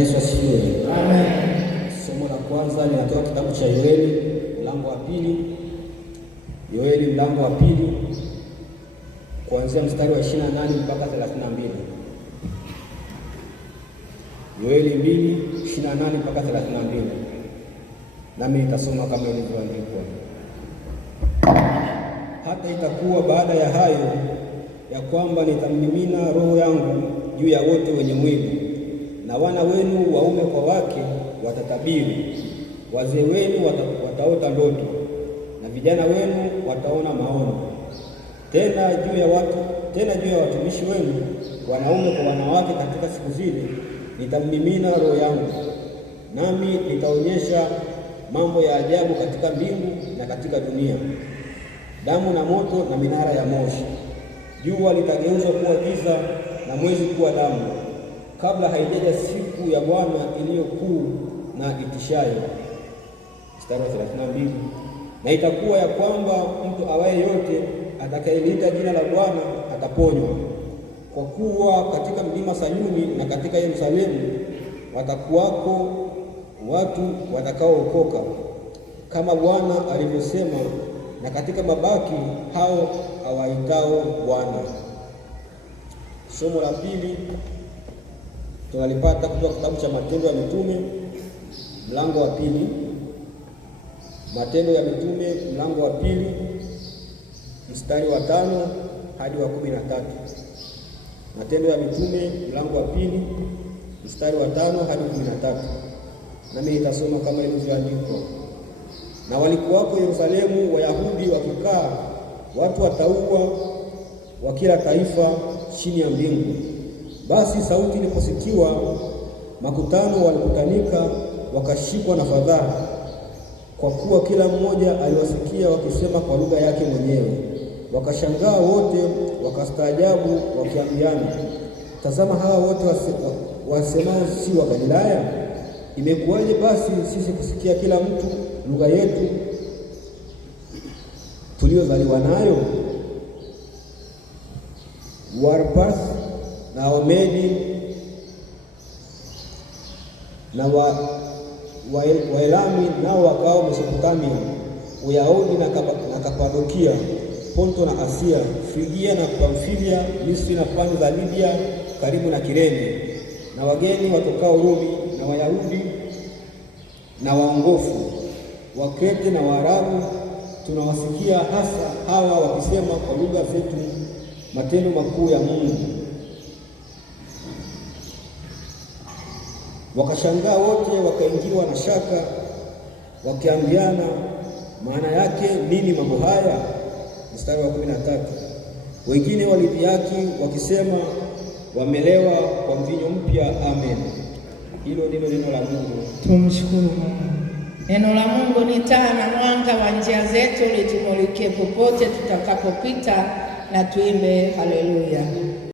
Yesu asifiwe. Amen. Somo la kwanza linatoka kitabu cha Yoeli mlango wa pili. Yoeli mlango wa pili kuanzia mstari wa 28 mpaka 32. Yoeli 2:28 mpaka 32. Nami nitasoma kama ilivyoandikwa. Hata itakuwa baada ya hayo ya kwamba nitamimina roho yangu juu ya wote wenye mwili, na wana wenu waume kwa wake watatabiri, wazee wenu wataota ndoto, na vijana wenu wataona maono. Tena juu ya watumishi wenu wanaume kwa wanawake katika siku zile nitamimina roho yangu, nami nitaonyesha mambo ya ajabu katika mbingu na katika dunia, damu na moto na minara ya moshi. Jua litageuzwa kuwa giza na mwezi kuwa damu, kabla haijaja siku ya Bwana iliyo kuu na itishayo. Mstari wa 32. Na itakuwa ya kwamba mtu awaye yote atakayeliita jina la Bwana ataponywa. Kwa kuwa katika mlima Sayuni na katika Yerusalemu watakuwako watu watakaookoka, kama Bwana alivyosema, na katika mabaki hao awaitao Bwana. Somo la pili tunalipata kutoka kitabu cha Matendo ya Mitume mlango wa pili. Matendo ya Mitume mlango wa pili mstari wa 5 hadi wa 13. Matendo ya Mitume mlango wa pili mstari wa 5 hadi 13. Nami nitasoma kama ilivyoandikwa. Na walikuwako Yerusalemu Wayahudi wakikaa, watu watauwa wa kila taifa chini ya mbingu. Basi sauti iliposikiwa, makutano walikutanika, wakashikwa na fadhaa, kwa kuwa kila mmoja aliwasikia wakisema kwa lugha yake mwenyewe. Wakashangaa wote, wakastaajabu, wakiambiana, tazama, hawa wote wasemao si wa Galilaya? Imekuwaje basi sisi kusikia kila mtu lugha yetu tuliyozaliwa nayo? Warpath na Wamedi na Waelami nao wakao Mesopotamia, Uyahudi na Kapadokia, Ponto na Asia, Frigia na Pamfilia, Misri na pande za Libya karibu na Kirene, na wageni watokao Rumi, na Wayahudi na waongofu, Wakrete na Waarabu, tunawasikia hasa hawa wakisema kwa lugha zetu matendo makuu ya Mungu. Wakashangaa wote, wakaingiwa na shaka, wakiambiana, maana yake nini mambo haya? Mstari wa 13. Wengine walidhihaki wakisema, wamelewa kwa mvinyo mpya. Amen. Hilo ndilo neno la Mungu. Tumshukuru Mungu. Neno la Mungu ni taa na mwanga wa njia zetu, litumulikie popote tutakapopita, na tuimbe haleluya.